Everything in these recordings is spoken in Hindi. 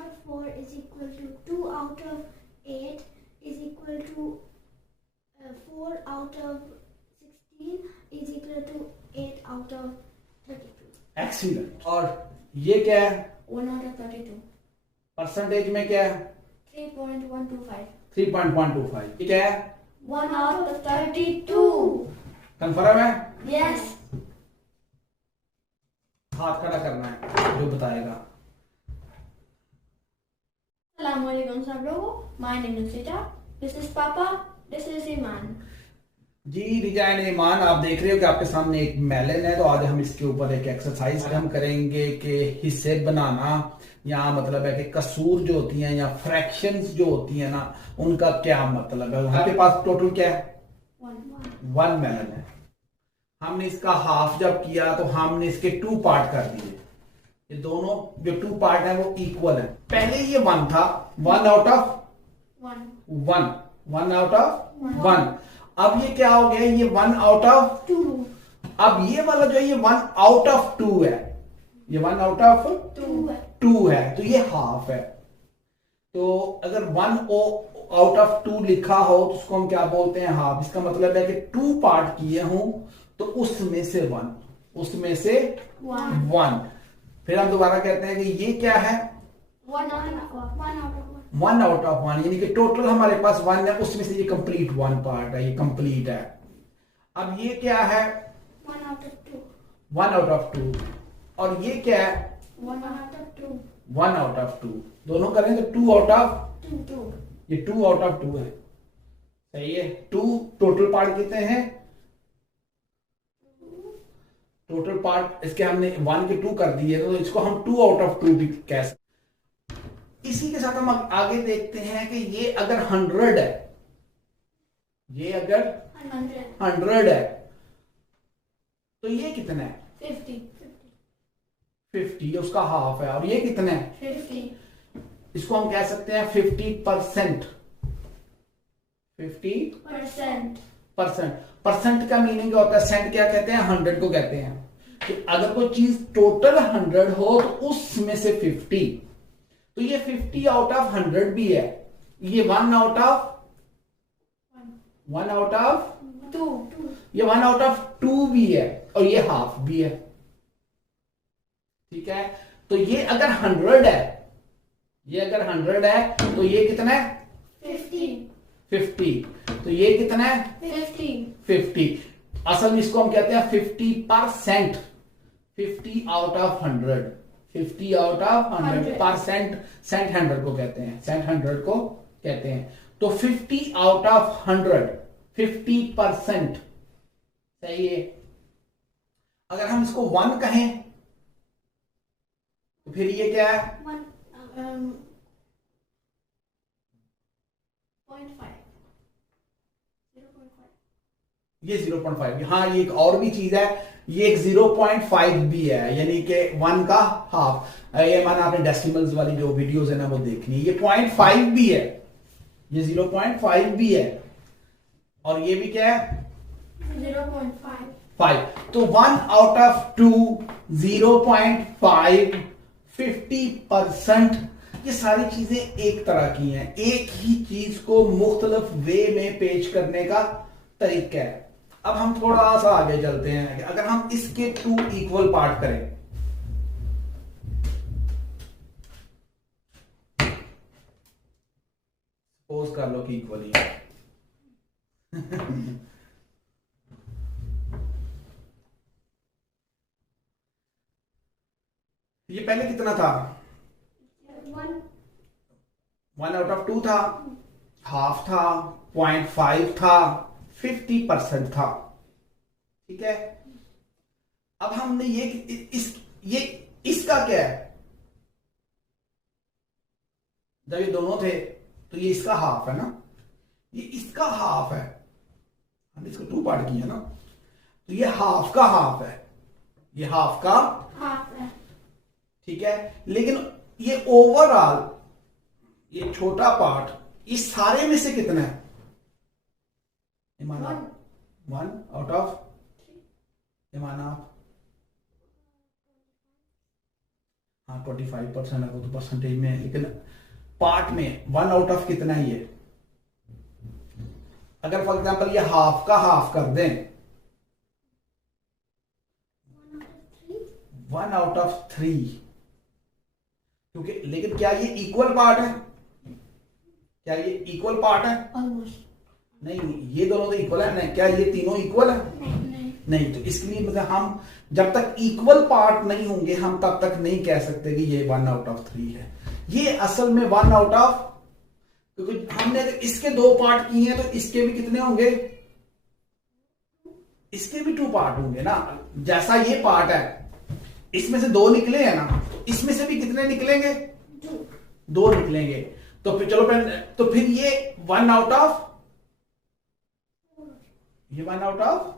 out of 4 is equal to 2 out of 8 is equal to 4 out of 16 is equal to 8 out of 32. Excellent. और ये क्या है? 1 out of 32. परसेंटेज में क्या है? 3.125. 3.125। ये क्या है? 1 out of 32. कंफर्म है? Yes. हाथ खड़ा करना है जो बताएगा। Assalamualaikum सब लोगों। My name is Rita. This is Papa. This is Iman. जी रिजाइन ईमान, आप देख रहे हो कि आपके सामने एक मेलन है, तो आज हम इसके ऊपर एक एक्सरसाइज हम करेंगे कि हिस्से बनाना, या मतलब है कि कसूर जो होती हैं या फ्रैक्शंस जो होती हैं ना, उनका क्या मतलब है। आपके पास टोटल क्या है? 1 मेलन है। हमने इसका हाफ जब किया तो हमने इसके 2 पार्ट कर दिए। ये दोनों जो 2 पार्ट है वो इक्वल है। पहले ये 1 था, 1 आउट ऑफ 1 आउट ऑफ 1। अब ये क्या हो गया? ये 1 आउट ऑफ 2. अब ये वाला जो है ये 1 आउट ऑफ 2 है, ये 1 आउट ऑफ 2 है, तो ये हाफ है। तो अगर 1 आउट ऑफ 2 लिखा हो तो उसको हम क्या बोलते हैं? हाफ। इसका मतलब है कि 2 पार्ट किए हों तो उसमें से 1। फिर हम दोबारा कहते हैं कि ये क्या है? 1 out of 1. 1 आउट ऑफ 1, यानी कि टोटल हमारे पास 1 है, उसमें से ये कंप्लीट 1 पार्ट है, ये कंप्लीट है। अब ये क्या है? 1 out of 2. 1 out of 2। और ये क्या है? 1 out of 2. 1 out of 2। दोनों करें तो 2 आउट ऑफ 2. ये 2 आउट ऑफ 2 है। सही है। 2 टोटल पार्ट कितने हैं? टोटल पार्ट इसके हमने 1 के 2 कर दिए, तो इसको हम 2 आउट ऑफ 2 भी कह सकते। इसी के साथ हम आगे देखते हैं कि ये अगर 100 है, ये अगर 100 है तो ये कितना है? 50 उसका हाफ है। और ये कितना है? 50. इसको हम कह सकते हैं 50%। 50% परसेंट का मीनिंग क्या होता है? सेंट क्या कहते हैं? 100 को कहते हैं। तो अगर कोई चीज टोटल 100 हो तो उसमें से 50, तो ये 50 आउट ऑफ 100 भी है। ये 1 आउट ऑफ 2. ये 1 आउट ऑफ 2 भी है, और ये हाफ भी है। ठीक है। तो ये अगर 100 है, ये अगर 100 है तो ये कितना है? 50। तो ये कितना है? 50। असल में इसको हम कहते हैं 50%। 50 out of 100। 50 out of 100 percent. Cent 100 को कहते हैं, सेंट 100 को कहते हैं। तो 50 आउट ऑफ 100 50%। सही है। अगर हम इसको 1 कहें तो फिर ये क्या है? ये 0.5। हाँ, ये एक और भी चीज है, ये एक 0.5 भी है, यानी कि 1 का हाफ। ये माना आपने डेसिमल्स वाली जो वीडियोस है ना वो देखनी है। ये 0.5 भी है, ये 0.5 भी है, और ये भी क्या है? 5। तो 1 आउट ऑफ 2, 0.5, 50%। ये सारी चीजें एक तरह की हैं। एक ही चीज को मुख्तलिफ वे में पेश करने का तरीका है। अब हम थोड़ा सा आगे चलते हैं कि अगर हम इसके 2 इक्वल पार्ट करें, सपोज कर लो कि इक्वली ये पहले कितना था? 1 आउट ऑफ 2 था, हाफ था, 0.5 था, 50% था। ठीक है। अब हमने ये इसका क्या है? जब ये दोनों थे तो ये इसका हाफ है ना, ये इसका हाफ है। हमने इसको 2 पार्ट किया ना, तो ये हाफ का हाफ है, ये हाफ का हाफ है। ठीक है। लेकिन ये ओवरऑल ये छोटा पार्ट इस सारे में से कितना है? इमाना 1 आउट ऑफ इमाना। हाँ 25% है, वो तो परसेंटेज में है, लेकिन पार्ट में 1 आउट ऑफ कितना है ये? अगर फॉर एग्जांपल ये हाफ का हाफ कर दें, 1 आउट ऑफ 3, क्योंकि लेकिन क्या ये इक्वल पार्ट है? क्या ये इक्वल पार्ट है? ऑलमोस्ट नहीं, ये दोनों तो इक्वल है ना, क्या ये तीनों इक्वल है? नहीं। नहीं, तो इसके लिए मतलब हम जब तक इक्वल पार्ट नहीं होंगे हम तब तक नहीं कह सकते कि ये 1 आउट ऑफ 3 है। ये असल में 1 आउट ऑफ, क्योंकि हमने अगर इसके 2 पार्ट किए हैं तो इसके भी कितने होंगे? इसके भी 2 पार्ट होंगे ना। जैसा ये पार्ट है, इसमें से 2 निकले हैं ना, इसमें से भी कितने निकलेंगे? 2 निकलेंगे। तो फिर चलो तो फिर ये 1 आउट ऑफ, ये 1 आउट ऑफ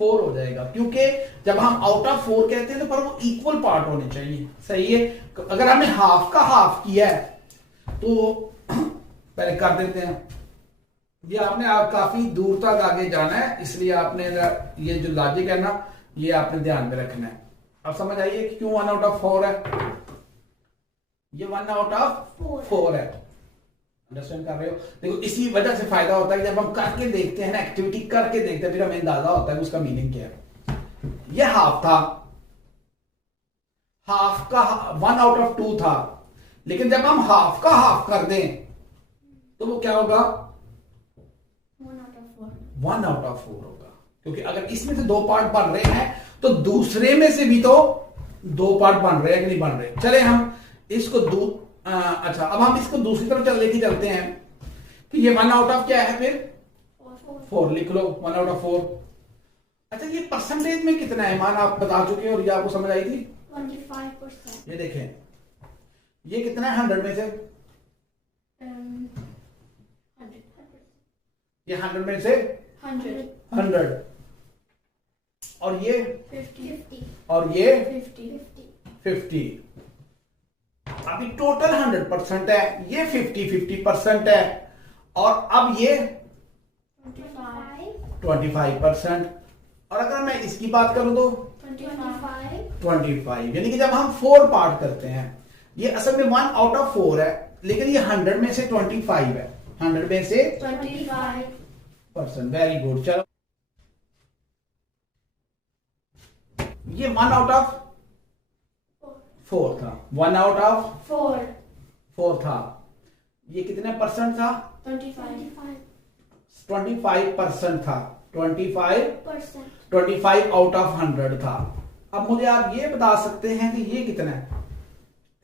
4 हो जाएगा, क्योंकि जब हम आउट ऑफ 4 कहते हैं तो पर वो इक्वल पार्ट होने चाहिए। सही है। अगर हमने हाफ का हाफ किया है तो पहले कर देते हैं। ये आपने काफी दूर तक आगे जाना है, इसलिए आपने ये जो लॉजिक है ना, ये आपने ध्यान में रखना है। अब समझ आइए कि क्यों 1 आउट ऑफ 4 है। ये 1 आउट ऑफ 4 है। अंडरस्टैंड कर रहे हो? देखो, इसी वजह से फायदा होता है कि जब हम करके देखते हैं ना, एक्टिविटी करके देखते हैं, फिर हमें अंदाजा होता है कि उसका मीनिंग क्या है। ये हाफ था, हाफ का 1 आउट ऑफ 2 था, लेकिन जब हम हाफ का हाफ कर दें तो वो क्या होगा? 1 आउट ऑफ 4 होगा, क्योंकि अगर इसमें से 2 पार्ट बन रहे हैं तो दूसरे में से भी तो 2 पार्ट बन रहे हैं कि नहीं बन रहे। चले हम इसको अच्छा, अब हम इसको दूसरी तरफ लेके चलते हैं। तो ये 1 आउट ऑफ क्या है फिर? 4 लिख लो, 1 आउट ऑफ 4। अच्छा, ये परसेंटेज में कितना है? मान आप बता चुके हो और ये आपको समझ आई थी 25%। ये देखें, ये कितना है 100 में से? 100। ये 100 में से 100, और ये 50 और ये 50 50। अभी टोटल 100% है, ये 50% है, और अब ये 25%। और अगर मैं इसकी बात करूं तो 25, यानी कि जब हम 4 पार्ट करते हैं, ये असल में 1 आउट ऑफ 4 है, लेकिन ये 100 में से 25 है, 100 में से 25%। Very good. चलो, ये 1 आउट ऑफ 4 था, 1 आउट ऑफ 4 था। ये कितने परसेंट था? 25% था। 25 आउट ऑफ 100 था। अब मुझे आप ये बता सकते हैं कि ये कितना है?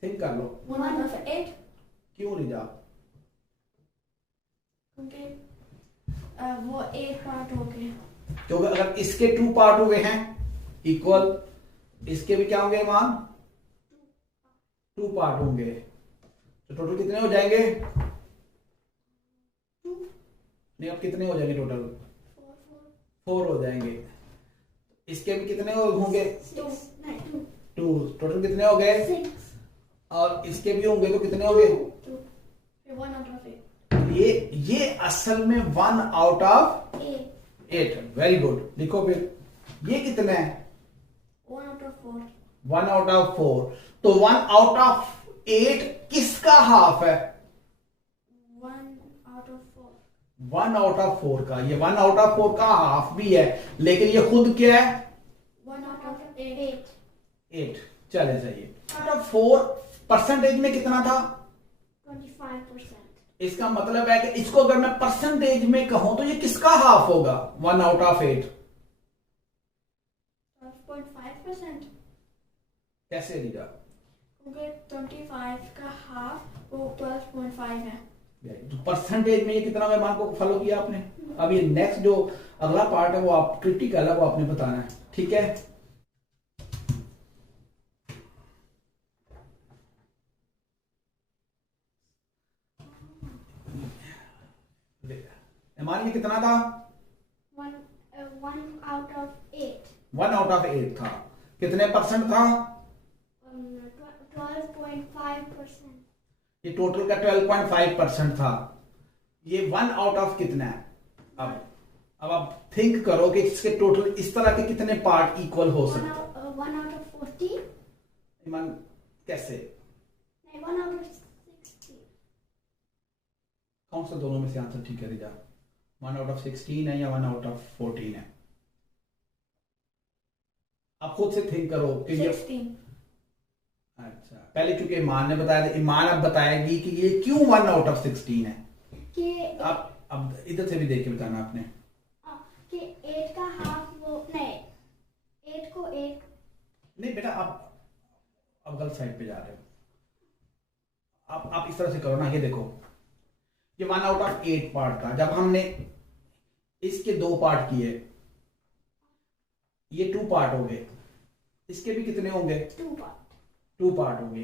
थिंक कर लो। 1 out of 8 क्यों नहीं जा? क्योंकि वो 8 पार्ट हो गए, क्योंकि अगर इसके 2 पार्ट हुए हैं इक्वल, इसके भी क्या होंगे मान? 2 पार्ट होंगे, तो टोटल कितने हो जाएंगे? नहीं, अब कितने हो जाएंगे टोटल? 4 हो जाएंगे। इसके भी कितने होंगे? 2। टोटल कितने हो गए? 6। और इसके भी होंगे तो कितने हो गए? 1 out of 8। ये असल में 1 आउट ऑफ 8। Very good. लिखो फिर ये कितने हैं? 1 out of 4। 1 out of 4। तो 1 आउट ऑफ 8 किसका हाफ है? 1 out of 4। 1 आउट ऑफ 4 का। ये 1 आउट ऑफ 4 का हाफ भी है, लेकिन ये खुद क्या है? 1 out of 8। 8। चले जाइए। आउट ऑफ 4 परसेंटेज में कितना था? 25%। इसका मतलब है कि इसको अगर मैं परसेंटेज में कहूं तो ये किसका हाफ होगा? 1 आउट ऑफ 8। 12.5%। कैसे लीजा? क्योंकि 25 का हाफ वो 12.5 है। तो परसेंटेज में ये कितना मेहमान को फॉलो किया आपने? अब ये नेक्स्ट जो अगला पार्ट है वो आप क्रिटिकल है, वो आपने बताना है। ठीक है, मेहमान ये कितना था? 1 out of 8। 1 आउट ऑफ 8 था। कितने परसेंट था? 12.5%। ये टोटल का 12.5% था। ये 1 आउट ऑफ कितना है? अब आप थिंक करो कि इसके टोटल इस तरह के कितने पार्ट इक्वल हो सकते हैं? 1 out of 40। ईमान कैसे? नहीं, 1 out of 16. कौन सा दोनों में से आंसर ठीक है रिजा? 1 out of 16 है या 1 out of 14 है? आप खुद से थिंक करो कि ये 16. अच्छा, पहले चूंकि ईमान ने बताया था, ईमान अब बताएगी कि ये क्यों 1 out of 16 है। कि आप अब इधर से भी देख के बताना आपने। कि 8 का हाफ वो नहीं, 8 को 1 नहीं बेटा, आप गलत साइड पे जा रहे हो। आप इस तरह से करो ना, ये देखो, ये 1 out of 8 पार्ट का, जब हमने इसके 2 पार्ट किए, ये 2 पार्ट हो गए, इसके भी कितने होंगे? 2 part. 2 पार्ट होंगे।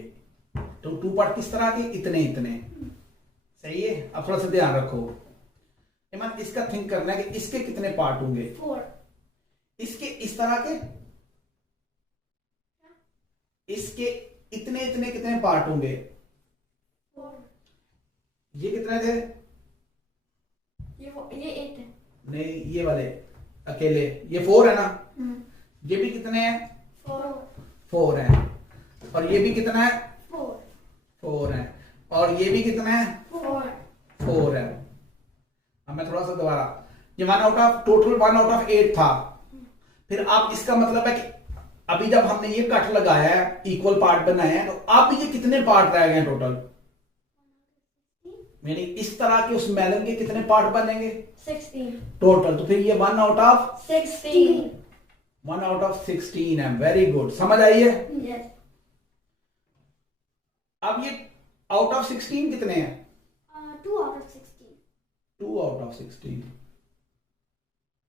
तो 2 पार्ट किस तरह के? इतने इतने। सही है? अब थोड़ा सा ध्यान रखो, ईमान इसका थिंक करना है कि इसके कितने पार्ट होंगे। 4. इसके इस तरह के, इसके इतने इतने कितने पार्ट होंगे? 4. ये कितने थे? ये 8 है. नहीं, ये वाले अकेले, ये 4 है ना। ये भी कितने हैं? 4. 4 है। और ये भी कितना है? 4. 4 है। और ये भी कितना है? 4. 4 है। अब मैं थोड़ा सा दोबारा, ये 1 out of total 1 out of 8 था। फिर आप इसका मतलब है कि अभी जब हमने ये कट लगाया है, इक्वल पार्ट बनाए हैं, तो अब ये कितने पार्ट रह गए टोटल? यानी इस तरह के उस मेलन के कितने पार्ट बनेंगे 16. टोटल? तो फिर ये 1 out of 16. 1 out of 16 है। वेरी गुड, समझ आई है। Yes. अब ये आउट ऑफ 16 कितने हैं? 2 out of 16. 2 out of 16।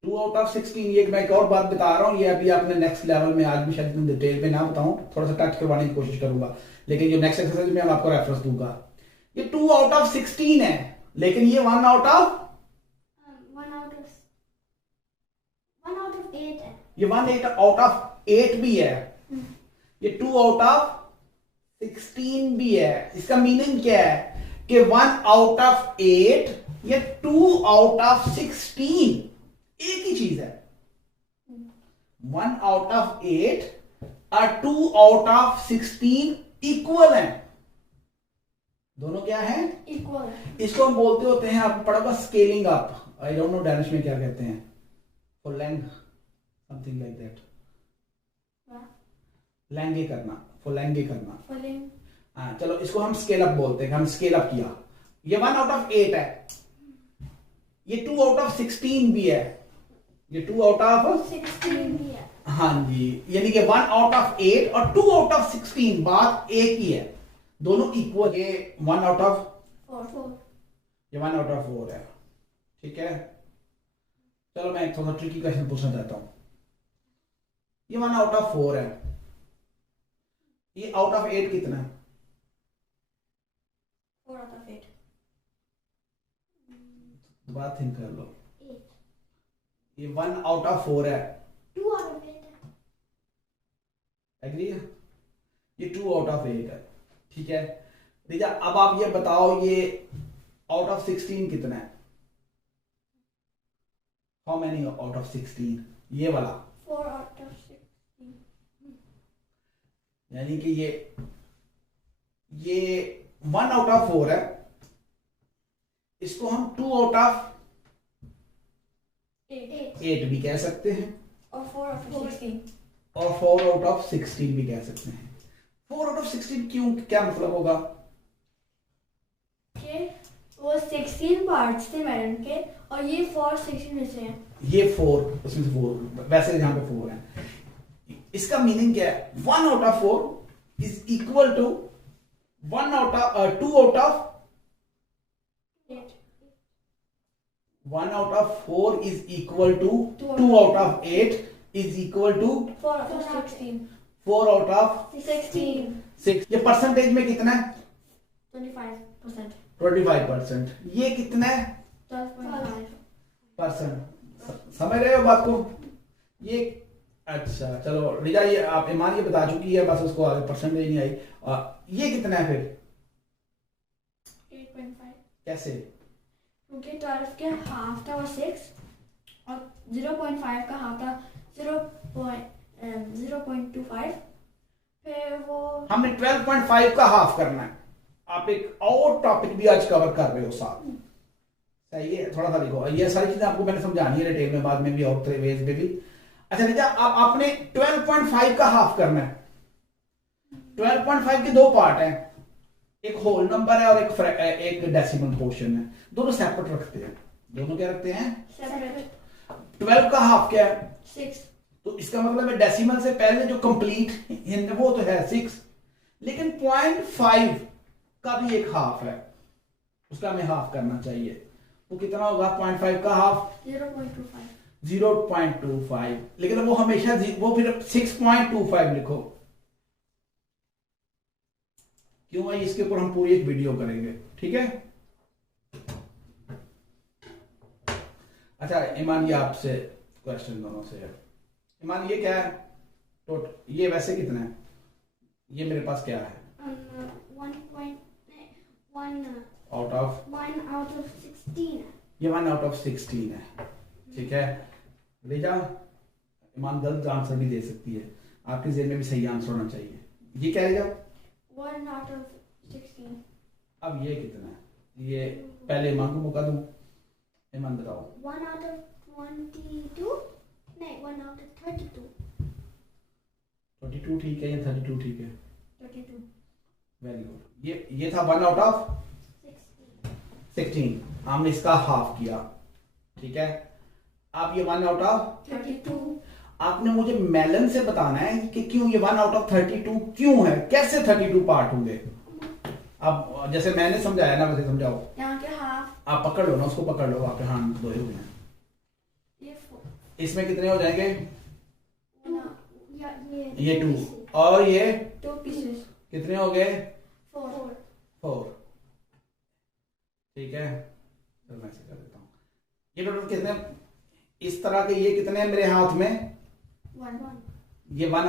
2 out of 16। ये मैं एक और बात बता रहा हूँ, ये अभी आपने नेक्स्ट लेवल में, आज भी शायद डिटेल में ना बताऊं, थोड़ा सा टच करवाने की कोशिश करूंगा, लेकिन जो नेक्स्ट एक्सरसाइज में मैं आपको रेफरेंस दूंगा। ये 2 out of 16 है, लेकिन ये 1 out of 1 out of 8 है. ये 1 out of 8 भी है, ये 2 out of 16 भी है। इसका मीनिंग क्या है कि 1 out of 8 या 2 out of 16 एक ही चीज है। 1 out of 8 और 2 out of 16 इक्वल है। दोनों क्या है? Equal. इसको हम बोलते होते हैं, आप पढ़ा होगा scaling up. I don't know Danish में क्या कहते हैं, फॉर लैंग समथिंग लाइक दैट। लैंगे करना, फॉर लैंगे करना। Filling. हाँ, चलो इसको हम स्केल अप बोलते हैं। हम स्केल अप किया, ये 1 out of 8 है, ये 2 out of 16 भी है, ये 2 out of 16 भी है. हाँ जी, यानी कि 1 out of 8 और 2 out of 16 बात एक ही है, दोनों इक्वल। ये 1 out of 4. ये 1 out of 4 है। ठीक है, चलो मैं एक थोड़ा ट्रिकी क्वेश्चन पूछना चाहता हूं। ये 1 out of 4 है, ये आउट ऑफ 8 कितना है? 4 out of 8. दोबारा थिंक कर लो। 8. ये 1 out of 4 है, 2 out of 8 है. एग्री है? ये 2 out of 8 है। ठीक है रिजा, अब आप ये बताओ, ये आउट ऑफ 16 कितना है? How many out of 16? ये वाला, 4 out of 16. यानी कि ये 1 out of 4 है, इसको हम 2 out of 8. 8 भी कह सकते हैं, और 4 out of 16. और 4 out of 16 भी कह सकते हैं। 4 out of 16 क्यों, क्या मतलब होगा? के वो 16 पार्ट्स थे मैडम के, और ये 4 16 में से हैं. ये 4, उसमें से 4, वैसे यहाँ पे 4 है। इसका मीनिंग क्या है? 1 out of 4 is equal to 2 out of 8. 1 out of 4 is equal to 2 out of 8 is equal to 4 out of 16. 4 out of 16. 6। ये परसेंटेज में कितना है? 25%. 25%। ये कितना है? 12.5. समझ रहे हो बात को? ये अच्छा, चलो रिजा, ये आप ईमान ये बता चुकी है, बस उसको आगे परसेंटेज नहीं आई। ये कितना है फिर? 8.5. कैसे? क्योंकि 12 के हाफ था वो 6, और 0.5 का हाफ था 0.25, फिर वो हमने 12.5 का हाफ करना है। आप एक और टॉपिक भी आज कवर कर रहे हो साथ, सही है? थोड़ा सा लिखो, ये सारी चीजें आपको मैंने समझानी है डिटेल में, बाद में भी और वेज में भी। अच्छा निजा, अब आपने 12.5 का हाफ करना है। 12.5 के दो पार्ट हैं, एक होल नंबर है और एक डेसिमल पोर्शन है। दोनों सेपरेट रखते हैं। दोनों क्या रखते हैं? सेपरेट। 12 का हाफ क्या है? 6। तो इसका मतलब है डेसिमल से पहले जो कंप्लीट वो तो है 6, लेकिन 0.5 का भी एक हाफ है, उसका हमें हाफ करना चाहिए। वो कितना होगा 0.5 का हाफ? 0.25। 0.25, लेकिन वो हमेशा वो फिर 6.25 लिखो। क्यों भाई? इसके ऊपर हम पूरी एक वीडियो करेंगे, ठीक है? अच्छा ईमान, ये आपसे क्वेश्चन दोनों से है। ईमान ये क्या है? टोटल ये वैसे कितना है? ये मेरे पास क्या है? 1 आउट ऑफ 16 है। ये 1 आउट ऑफ 16 है, ठीक है? रेजा, ईमान गलत आंसर भी दे सकती है, आपके जेब में भी सही आंसर होना चाहिए। ये क्या रेजा? 1 out of 16। अब ये कितना है? ये पहले ईमान को मौका दूं। ईमान बताओ। 1 out of 22 नहीं 1 out of 32। 22 ठीक है या 32 ठीक है? 32। Very good. ये था 1 आउट ऑफ 16, हमने इसका हाफ किया, ठीक है? अब ये 1 आउट ऑफ 32। आपने मुझे मेलन से बताना है कि क्यों ये 1 आउट ऑफ 32 क्यों है, कैसे 32 पार्ट होंगे। अब जैसे मैंने समझाया ना वैसे समझाओ। यहाँ के हाफ। आप पकड़ लो ना, उसको पकड़ लो, आपके हाथ धोए हुए हैं। ये 4। इसमें कितने हो जाएंगे? ये 2 और ये 2 pieces। कितने हो गए? 4। 4, ठीक है? चलो मैं ऐसे कर देता हूँ। ये टोटल कितने इस तरह के, ये कितने हैं मेरे हाथ में? 1। ये 1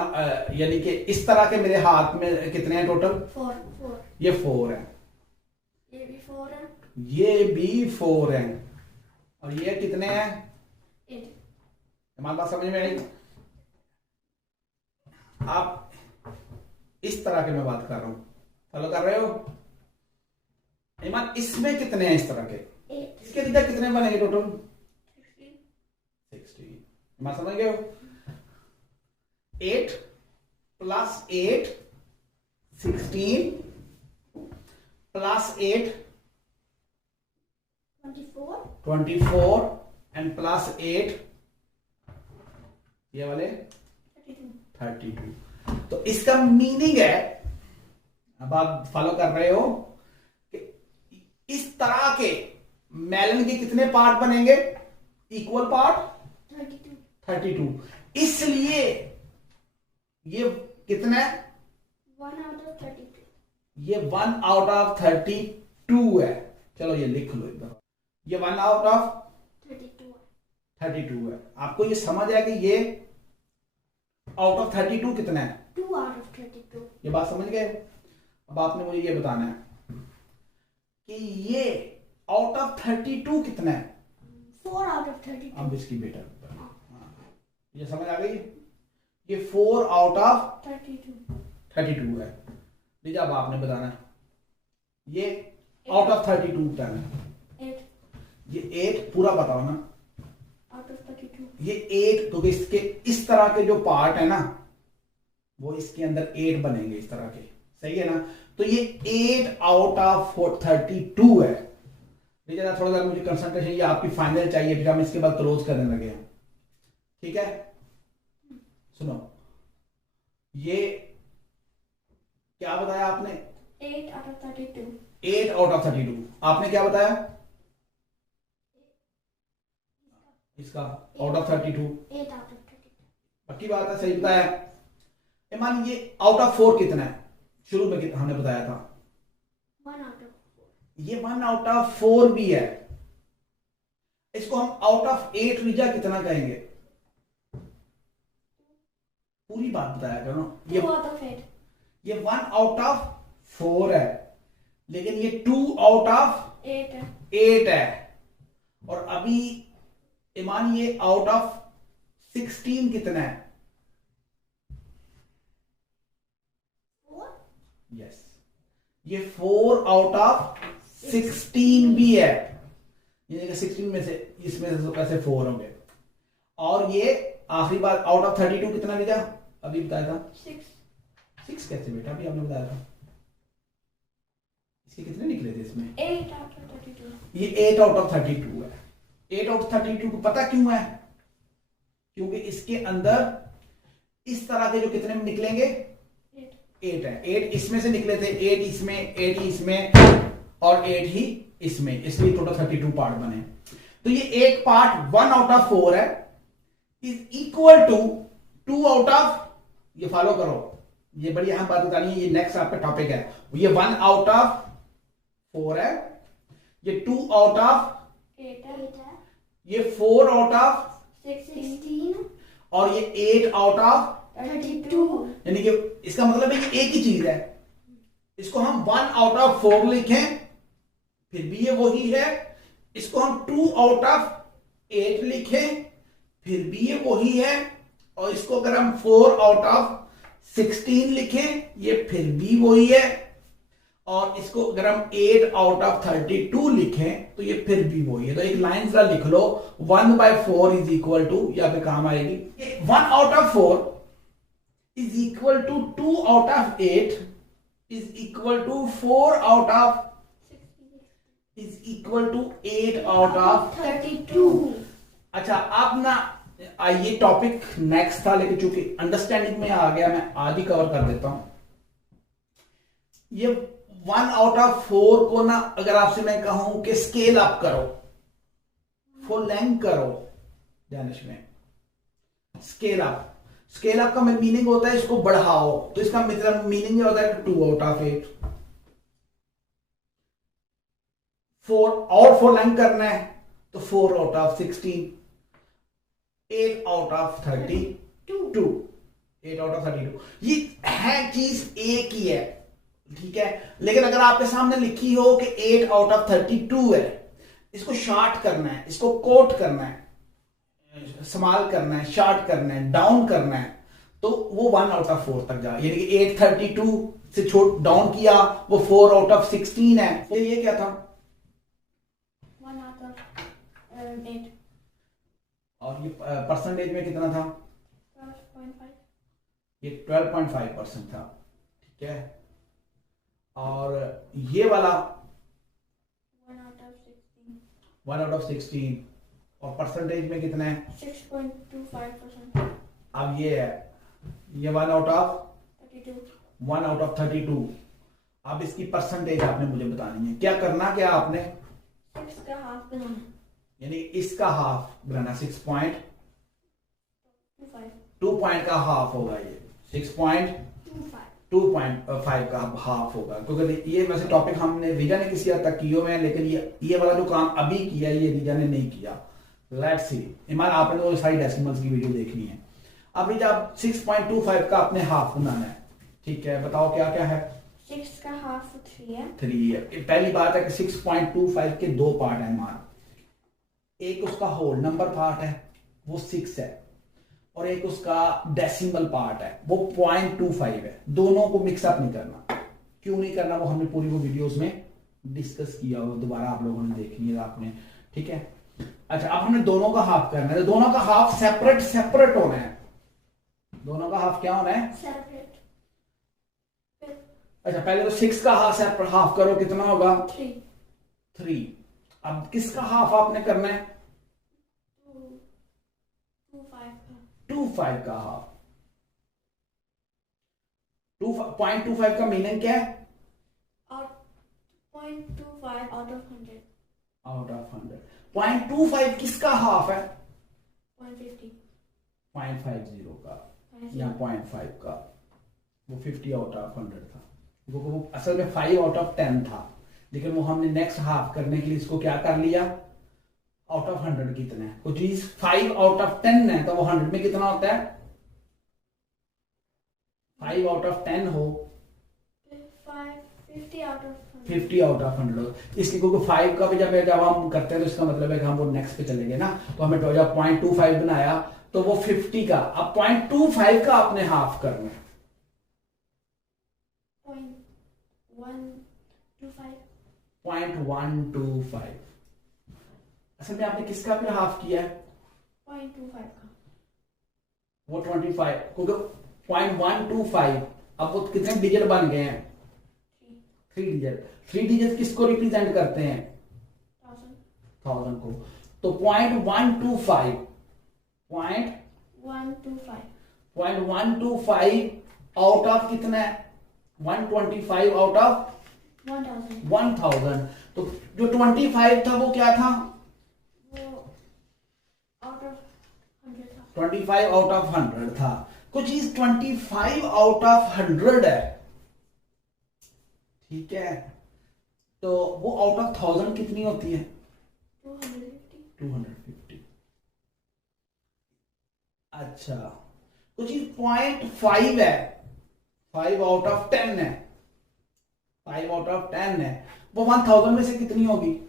यानी कि इस तरह के मेरे हाथ में कितने हैं टोटल? 4। ये 4 है, ये भी 4 है। ये भी 4 है, और ये कितने हैं? 8। हमारी बात समझ में आई? आप इस तरह के मैं बात कर रहा हूं, फॉलो कर रहे हो? ईमान, इसमें कितने हैं इस तरह के? 8। इसके इधर कितने बनेंगे टोटल? 16। ईमान समझ गए हो? 8 प्लस 8 16 प्लस 8 24 एंड प्लस 8 ये वाले 32। तो इसका मीनिंग है, अब आप फॉलो कर रहे हो, कि इस तरह के मेलन के कितने पार्ट बनेंगे? Equal part 32। इसलिए ये कितना है? 1 out of 32। ये 1 आउट ऑफ 32 है। चलो ये लिख लो इधर, ये 1 आउट ऑफ 32 है। आपको ये समझ है कि ये आउट ऑफ 32 कितना है? 2 out of 32। ये बात समझ गए? अब आपने मुझे ये बताना है कि ये आउट ऑफ 32 कितना है? 4 out of 32। अब इसकी बेटा ये समझ आ गई? ये 4 आउट ऑफ 32 है। लीजिए अब आपने बताना है ये आउट ऑफ 32 कितना है? 8 ये 8 पूरा बताओ ना। out of 32। ये 8 क्योंकि इसके इस तरह के जो पार्ट है ना, वो इसके अंदर 8 बनेंगे इस तरह के, सही है ना? तो ये 8 आउट ऑफ 32 है। लीजिए थोड़ा सा मुझे कंसंट्रेशन, ये आपकी फाइनल चाहिए, फिर हम इसके बाद क्लोज करने लगे हैं, ठीक है? सुनो, ये क्या बताया आपने? 8 out of 32। 8 out of 32। आपने क्या बताया? इसका आउट ऑफ 32। 8 out of 32। पक्की बात है, सही बताया? मान ये आउट ऑफ 4 कितना है? शुरू में हमने बताया था 1 out of 4। ये 1 आउट ऑफ 4 भी है। इसको हम आउट ऑफ 8 रीजा कितना कहेंगे? पूरी बात बताया करो। 2 out of 8। ये 1 आउट ऑफ 4 है, लेकिन ये 2 आउट ऑफ 8 है। और अभी ईमान ये आउट ऑफ 16 कितना है? यस, ये 4 आउट ऑफ 16 भी है, ये 16 में से इसमें से कैसे 4 हो गए। और ये आखिरी बात, आउट ऑफ 32 कितना निकला अभी बताया था? 6 कैसे बेटा, अभी आपने बताया था। इसके कितने निकले थे इसमें? 8 out of 32। ये 8 आउट ऑफ 32 है। 8 आउट ऑफ 32 को पता क्यों है? क्योंकि इसके अंदर इस तरह के जो कितने में निकलेंगे? 8 है। 8 इसमें से निकले थे, 8 इसमें, 8 ही इसमें और 8 ही इसमें, इसलिए टोटल 32 पार्ट बने। तो ये एक पार्ट 1 आउट ऑफ 4 है, is equal to 2 out of, ये फॉलो करो, ये बड़ी अहम बात बतानी है, ये नेक्स्ट आपका टॉपिक है। ये 1 आउट ऑफ 4 है, ये 2 आउट ऑफ 8 है, ये 4 आउट ऑफ 16 और ये 8 आउट ऑफ, 32 यानी कि इसका मतलब है कि एक ही चीज है। इसको हम 1 आउट ऑफ 4 लिखें फिर भी ये वही है, इसको हम 2 आउट ऑफ 8 लिखें फिर भी ये वही है, और इसको अगर हम 4 आउट ऑफ 16 लिखें ये फिर भी वही है, और इसको अगर हम 8 आउट ऑफ 32 लिखें तो ये फिर भी वही है। तो एक लाइन जरा लिख लो, 1/4 इज इक्वल टू, यहाँ पे काम आएगी, 1 out of 4 is equal to 2 out of 8 is equal to 4 out of is equal to 8 out of 32। अच्छा, अब ना ये टॉपिक नेक्स्ट था, लेकिन चूंकि अंडरस्टैंडिंग में आ गया मैं आज ही कवर कर देता हूं। ये 1 आउट ऑफ 4 को ना अगर आपसे मैं कहूं कि स्केल अप करो, फुल लेंथ करो, डेनिश में स्केल अप, स्केल अप का मीनिंग होता है इसको बढ़ाओ, तो इसका मतलब मीनिंग ये होता है 2 आउट ऑफ 8। 4 और 4 लेंथ करना है तो 4 out of 16, 8 out of 32, 8 out of 32, ये है चीज एक ही है, ठीक है। लेकिन अगर आपके सामने लिखी हो कि 8 आउट ऑफ 32 है, इसको शॉर्ट करना है, इसको कोट करना है, स्मॉल करना है, शॉर्ट करना है, डाउन करना है, तो वो 1 आउट ऑफ 4 तक जाए, यानी कि 832 से छोड़ डाउन किया वो 4 आउट ऑफ 16 है। ये क्या था? 1 out of 8। और ये परसेंटेज में कितना था? 12.5। ये 12.5% था, ठीक है। और ये वाला 1 out of 16। 1 आउट ऑफ 16 और परसेंटेज में कितना है? 6.25%। अब ये है, ये 1 आउट ऑफ 32। 1 out of 32। अब इसकी परसेंटेज आपने मुझे बतानी है। क्या करना, क्या आपने 6 का हाफ बनाना, यानी इसका हाफ बनाना, 6.25 25। का हाफ होगा, ये 6.25 का हाफ होगा, क्योंकि ये वैसे टॉपिक हमने रीजा ने किसी हद तक किए हुए हैं, लेकिन ये वाला जो काम अभी किया ये रीजा ने नहीं किया। लेट्स सी, ईमान आपने तो सारी डेसिमल्स की वीडियो देखनी है। अब रीजा 6.25 का अपने हाफ बनाना है, ठीक है। बताओ क्या क्या है? 6 का हाफ 3 है। 3 है। पहली बात है कि 6.25 के 2 पार्ट है मान, एक उसका होल नंबर पार्ट है वो 6 है, और एक उसका डेसिमल पार्ट है वो 0.25 है। दोनों को मिक्सअप नहीं करना। क्यों नहीं करना वो हमने पूरी वो वीडियोस में डिस्कस किया, वो दोबारा आप लोगों ने देखनी है आपने, ठीक है। अच्छा, अब हमने दोनों का हाफ करना है, तो दोनों का हाफ सेपरेट सेपरेट होना है। दोनों का हाफ क्या होना है? सेपरेट। अच्छा, पहले तो 6 का हाफ करो, कितना होगा? 3। अब किसका हाफ आपने करना है? 25 का हाफ। 0.25 का मीनिंग क्या है? और 0.25 आउट ऑफ 100। Out of 100। 0.25 किसका हाफ है? 0.50। 0.50 का या 0.5 का, वो 50 आउट ऑफ 100 था। वो असल में 5 आउट ऑफ 10 था, लेकिन वो हमने नेक्स्ट हाफ करने के लिए इसको क्या कर लिया? आउट ऑफ 100 कितना है? कोई चीज 5 आउट ऑफ 10 है तो वो 100 में कितना होता है? 5 आउट ऑफ 10 हो 50 आउट ऑफ 50 आउट ऑफ 100। इसलिए क्योंकि 5 का भी जब हम करते हैं तो इसका मतलब है कि हम वो नेक्स्ट पे चलेंगे ना, तो हमें जब 0.25 बनाया तो वो 50 का, अब 0.25 का अपने हाफ करना है। 125. 0.125। असल में आपने किसका फिर हाफ किया है? 0.25 का। वो 25 क्योंकि 0.125 अब वो कितने डिजिट बन गए हैं? 3 डिजिट। 3 डिजिट किसको रिप्रेजेंट करते हैं? 1000 को। तो 0.125 आउट ऑफ कितना है? 125 आउट ऑफ 1000। तो जो 25 था वो क्या था? वो आउट ऑफ 100 था। 25 आउट ऑफ 100 था। कुछ चीज 25 आउट ऑफ 100 है, ठीक है, तो वो आउट ऑफ 1000 कितनी होती है? 250। अच्छा, कुछ चीज 0.5 है, 5 आउट ऑफ 10 है, 5 आउट ऑफ 10 है, वो 1000 में से कितनी होगी?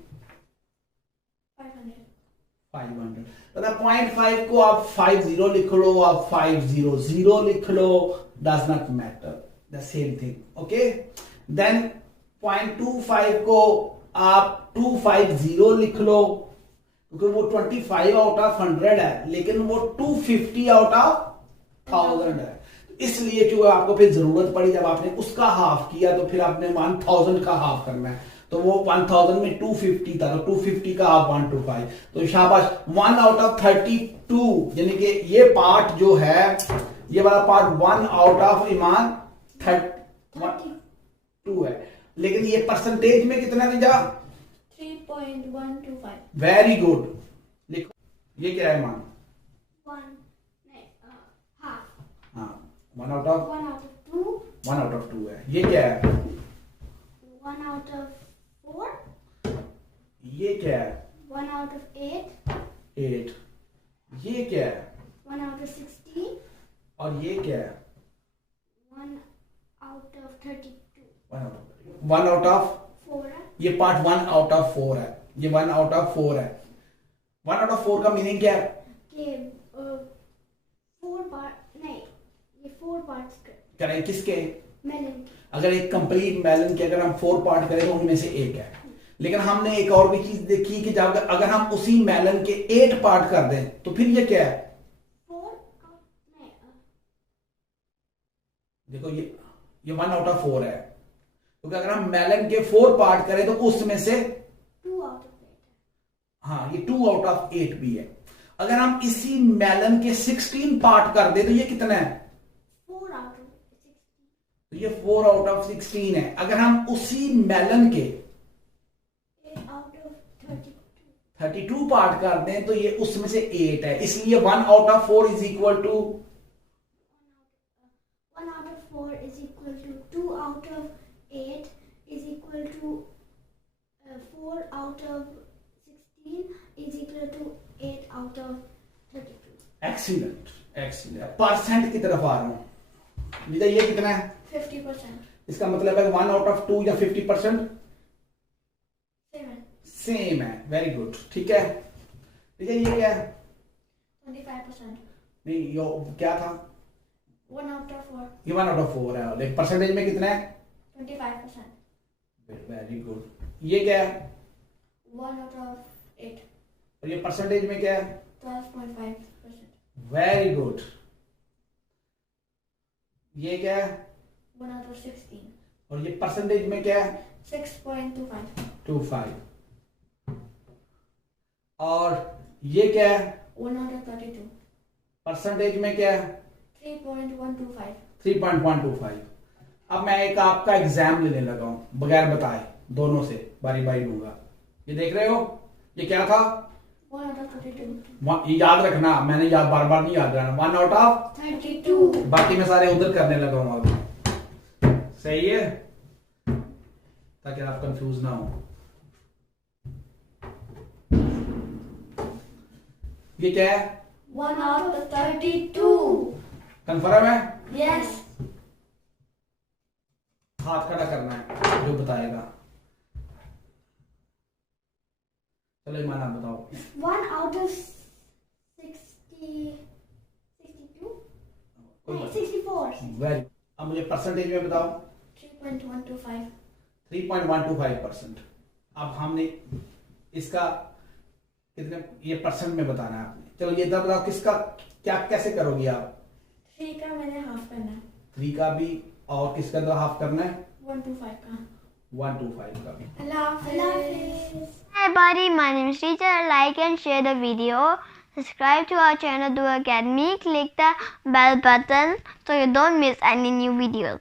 500। मतलब 0.5 को आप 50 लिख लो, आप 500 लिख लो, does not matter, the same thing, okay. Then 0.25 को आप 250 लिख लो, क्योंकि वो 25 आउट ऑफ 100 है, लेकिन वो 250 आउट ऑफ 1000 है, इसलिए क्योंकि आपको फिर जरूरत पड़ी जब आपने उसका हाफ किया तो फिर आपने 1000 का हाफ करना है, तो वो 1000 में 250 था, तो 250 का हाफ 125, तो शाबाश 1 आउट ऑफ 32, यानी कि ये पार्ट जो है, ये वाला पार्ट 1 आउट ऑफ ईमान 32 है, लेकिन ये परसेंटेज में कितना दीजा? 3.125। वेरी गुड, लिखो ये क्या है मान? हाँ, 1 आउट ऑफ 1 आउट ऑफ 2 है। ये क्या है? 1 out of 4. ये क्या है? 1 out of 8. 8। ये क्या है? 1 out of 16. और ये क्या है? 1 out of 32. 1 आउट ऑफ 4 है. ये पार्ट 1 आउट ऑफ 4 है, ये 1 आउट ऑफ 4 है। 1 आउट ऑफ 4 का मीनिंग क्या है? कि 4 पार्ट नहीं, ये 4 पार्ट्स करें किसके? मेलन. अगर एक कंप्लीट मेलन के अगर हम 4 पार्ट करें तो उनमें से एक है, लेकिन हमने एक और भी चीज देखी कि जब अगर हम उसी मेलन के 8 पार्ट कर दें तो फिर ये क्या है? 4 नहीं, देखो ये 1 आउट ऑफ 4 है, क्योंकि अगर हम मेलन के 4 पार्ट करें तो उसमें से 2 out of 8 है. हाँ ये 2 आउट ऑफ 8 भी है। अगर हम इसी मेलन के 16 पार्ट कर दें तो ये कितना है? 4 out of 16. तो ये 4 आउट ऑफ 16 है। अगर हम उसी मेलन के 8 out of 32. 32 पार्ट कर दें तो ये उसमें से 8 है, इसलिए 1 out of 4 is equal to 1 out of 4 is equal to 2 out of 8 is equal to 4 out of 16 is equal to 8 out of 32. Excellent, excellent. Percent की तरफ आ रहा हूं, विजय ये कितना है? 50%। इसका मतलब है 1 आउट ऑफ 2 या 50%? सेम है, वेरी गुड, ठीक है। विजय ये क्या है? 25%। नहीं यो क्या था? 1 out of 4। ये 1 आउट ऑफ 4 है, लेकिन परसेंटेज में कितना है? 25%। Very good. ये क्या है? 1 out of 8। और ये परसेंटेज में क्या है? 12.5%। Very good. ये क्या है? 1 out of 16। और ये परसेंटेज में क्या है? 6.25। 25। और ये क्या है? 1 out of 32। परसेंटेज में क्या है? 3.125। 3.125। अब मैं एक आपका एग्जाम लेने लगा हूं बगैर बताए, दोनों से बारी बारी लूंगा। ये देख रहे हो, ये क्या था? 1 out of 32। ये याद रखना, मैंने याद बार बार नहीं याद रहना। 1 आउट ऑफ 32। बाकी मैं सारे उधर करने लगा हूं अभी, सही है, ताकि आप कंफ्यूज ना हो। ये क्या है? 1 out of 32। कंफर्म है? Yes। हाथ खड़ा करना है जो बताएगा। चलो ईमान आप बताओ। 1 out of 62. नहीं, 64. वेरी। अब मुझे परसेंटेज में बताओ। 3.125। 3.125%। अब हमने इसका कितने ये परसेंट में बताना है आपने। चलो ये बताओ किसका क्या कैसे करोगी आप। 3 का मैंने हाफ करना है, 3 का भी, और किसका तो हाफ करना है 125 का। 125 का भी। अल्लाह हाफिज़। Hi everybody, my name is Teacher. Like and share the video. Subscribe to our channel, Do Academy. Click the bell button so you don't miss any new videos.